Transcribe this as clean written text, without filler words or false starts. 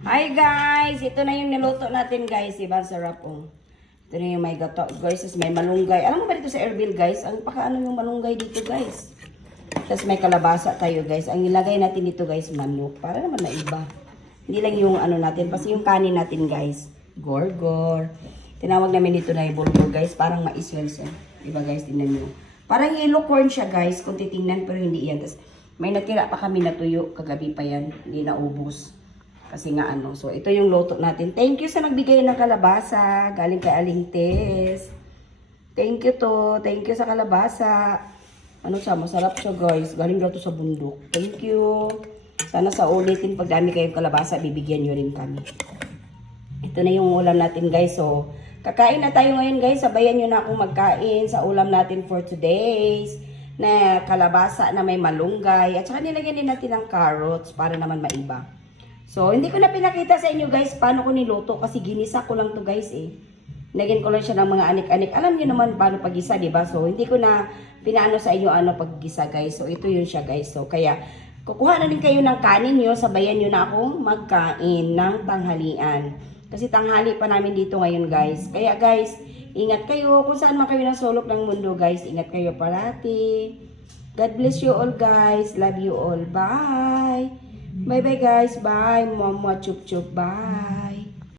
Hi guys! Ito na yung niluto natin guys. Diba? Sarap oh. Ito na yung may gato guys. Tapos may malunggay. Alam mo ba dito sa Erbil guys? Ang pakaano yung malunggay dito guys. Tapos may kalabasa tayo guys. Ang ilagay natin dito guys, manok. Para naman na iba. Hindi lang yung ano natin. Kasi yung kanin natin guys. Gorgor. Tinawag namin dito na yung bulgur guys. Parang mais yan siya. Diba guys? Tingnan nyo. Parang yellow corn siya guys. Kung titingnan pero hindi yan. Tapos may natira pa kami na tuyo. Kagabi pa yan. Hindi na ubos. Kasi nga ano, so ito yung luto natin. Thank you sa nagbigay ng kalabasa. Galing kay Aling Tess. Thank you to. Thank you sa kalabasa. Ano siya, masarap siya guys. Galing daw to sa bundok. Thank you. Sana sa ulitin, pag dami kayong kalabasa, bibigyan nyo rin kami. Ito na yung ulam natin guys. So, kakain na tayo ngayon guys. Sabayan nyo na akong magkain sa ulam natin for today's na kalabasa na may malunggay. At saka nilagyan din natin ng carrots para naman maiba. So, hindi ko na pinakita sa inyo guys paano ko niluto kasi ginisa ko lang to guys eh. Nagin ko lang siya ng mga anik-anik. Alam niyo naman paano paggisa, di ba? So, hindi ko na pinaano sa inyo ano paggisa guys. So, ito yun siya guys. So, kaya kukuha na din kayo ng kanin nyo. Sabayan nyo na akong magkain ng tanghalian. Kasi tanghali pa namin dito ngayon guys. Kaya guys, ingat kayo. Kung saan man kayo ng sulok ng mundo guys, ingat kayo parati. God bless you all guys. Love you all. Bye! Bye bye guys. Bye. Mama chup chup. Bye.